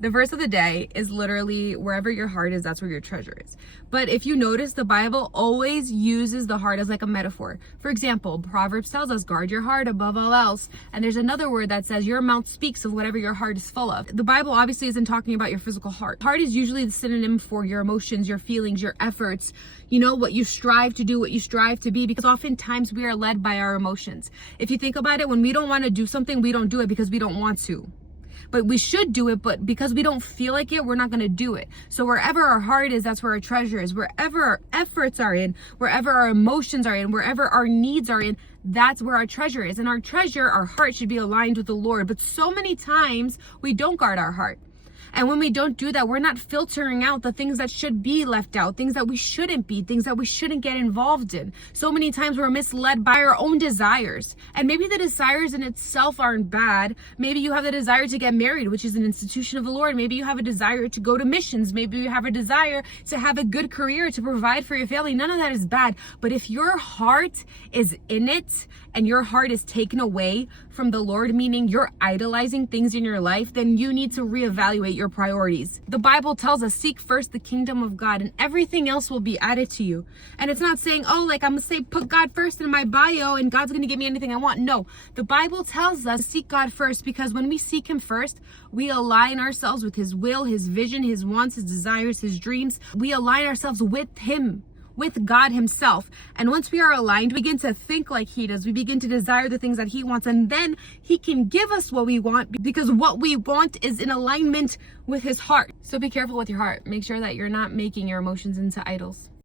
The verse of the day is literally wherever your heart is, that's where your treasure is. But if you notice, the Bible always uses the heart as like a metaphor. For example, Proverbs tells us, guard your heart above all else. And there's another word that says your mouth speaks of whatever your heart is full of. The Bible obviously isn't talking about your physical heart. Heart is usually the synonym for your emotions, your feelings, your efforts, what you strive to do, what you strive to be, because oftentimes we are led by our emotions. If you think about it, when we don't want to do something, we don't do it because we don't want to. But we should do it, but because we don't feel like it, we're not going to do it. So wherever our heart is, that's where our treasure is. Wherever our efforts are in, wherever our emotions are in, wherever our needs are in, that's where our treasure is. And our treasure, our heart, should be aligned with the Lord. But so many times we don't guard our heart. And when we don't do that, we're not filtering out the things that should be left out, things that we shouldn't be, things that we shouldn't get involved in. So many times we're misled by our own desires. And maybe the desires in itself aren't bad. Maybe you have the desire to get married, which is an institution of the Lord. Maybe you have a desire to go to missions. Maybe you have a desire to have a good career, to provide for your family. None of that is bad. But if your heart is in it and your heart is taken away from the Lord, meaning you're idolizing things in your life, then you need to reevaluate your priorities. The Bible tells us, seek first the kingdom of God and everything else will be added to you. And it's not saying, I'm gonna say put God first in my bio and God's gonna give me anything I want. No, the Bible tells us seek God first, because when we seek him first, we align ourselves with his will, his vision, his wants, his desires, his dreams. We align ourselves with him, with God himself. And once we are aligned, we begin to think like he does. We begin to desire the things that he wants, and then he can give us what we want, because what we want is in alignment with his heart. So be careful with your heart. Make sure that you're not making your emotions into idols.